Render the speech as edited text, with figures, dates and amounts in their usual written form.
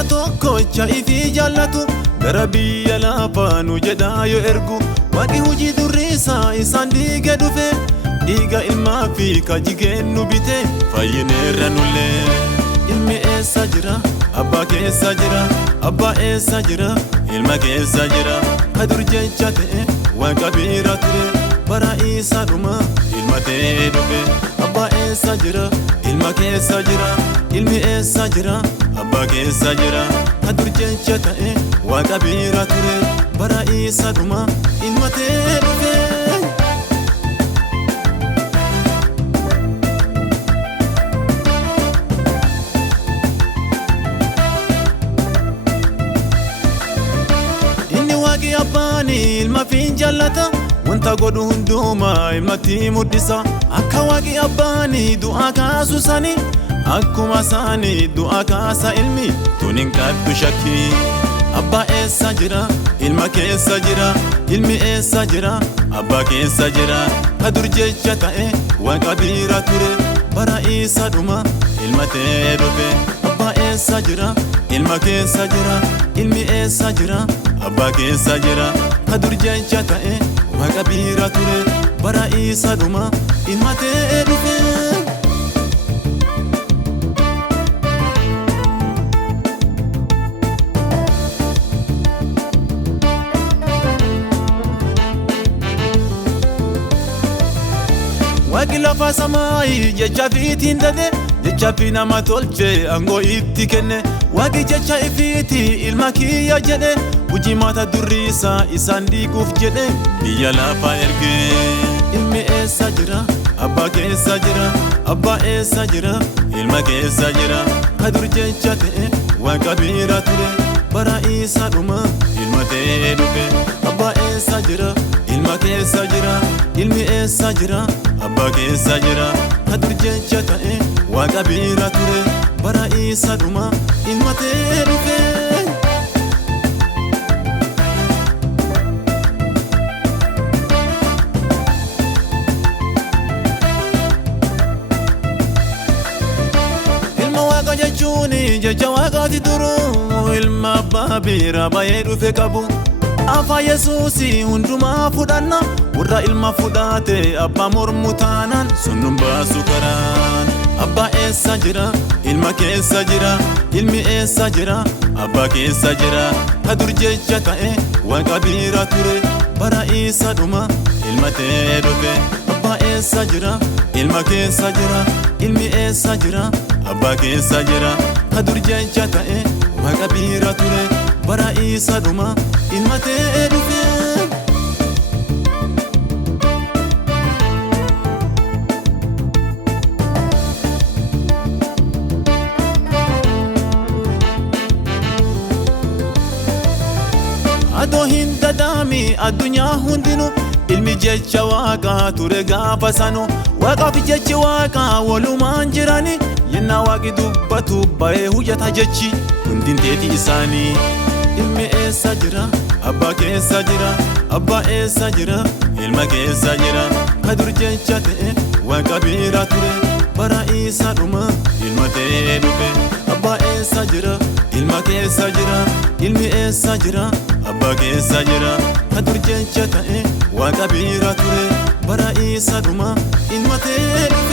ilma tokkocha ifii jaallatu gara biyya lafaa nu jedhaa yoo ergu waaqi hojii durriisaa isaan dhiiga dhufe dhiiga ilmaa fi kajigeen nu bite fayyineerra nullee. Ilmi eessa jira abbaa keessa jira abbaa eessa jira ilma keessa jira kadur jecha ta'e waaqa bira ture bara isaa dhuma ilma ta'e dhufe abbaa eessa jira ilma keessa jira ilmi eessa jira abbaa keessa jira kadur jecha ta'e waaqa bira ture bara isaa dhuma ilma ta'e dhufe. Waaqi abbaani ilma fiin jallata wanta godhu hundumaa ilmatti muddisa akka waaqi abbaani du'aa kaasu sani akkuma saani du'aa kaasa ilmi tun hin qabdu shakkii. Abbaa eessa jira ilma keessa jira ilmi eessa jira abbaa keessa jira kadur jecha ta'e waaqa bira ture bara isaa dhuma ilma ta'e dhufe abbaa eessa jira ilma keessa jira ilmi eessa jira abbaa keessa jira kadur jecha ta'e waaqa bira ture bara isaa dhuma ilma ta'e dhufe. Waaqi lafa samaayi jecha fiitiin dade jecha fi nama tolche angoo itti kenne waaqi jecha ifiiti ilma kiyya jedhe hojii mata durriisaa isaan dhiiguuf jedhe biyya lafaa erge. Ilmi eessa jira abbaa keessa jira abbaa eessa jira ilma keessa jira kadur jecha ta'e waaqa bira ture bara isaa dhuma ilma ta'e dhufe abbaa eessa jira ilma keessa jira ilmi eessa jira abbaa keessa jira kadur jecha ta'e waaqa bira ture bara isaa dhuma ilma ta'e dhufe. Ilma waaqa jechuun jecha waaqaati duru ilma abbaa bira ba'ee dhufe qabu afaan Yesuusii hundumaa fudhanna warra ilma fudhate abbaa mormu taanaan sunnum baasu karaan. Abbaa eessa jira ilma keessa jira ilmi eessa jira abbaa keessa jira kadur jecha ta'e waaqa bira ture bara isaa dhuma ilma ta'e dhufe abbaa eessa jira ilma keessa jira ilmi eessa jira abbaa keessa jira kadur jecha ta'e waaqa bira ture bara isaa dhuma ilma ta'e dhufe. Adoo hin dadaami addunyaa hundinuu ilmi jecha waaqaa ture gaafa sanu waaqaaf jechi waaqaa walumaan jirani yennaa waaqi dubbatu ba'ee hujjata jechi hundin teetii isaanii. Ilmi eessa jira abbaa keessa jira abbaa eessa jira ilma keessa jira kadur jecha ta'e waaqa bira ture bara isaa dhuma ilma ta'e dhufe abbaa eessa jira ilma keessa jira ilmi eessa jira abbaa keessa jira kadur jecha ta'e waaqa bira ture bara isaa dhuma ilma ta'e dhufe.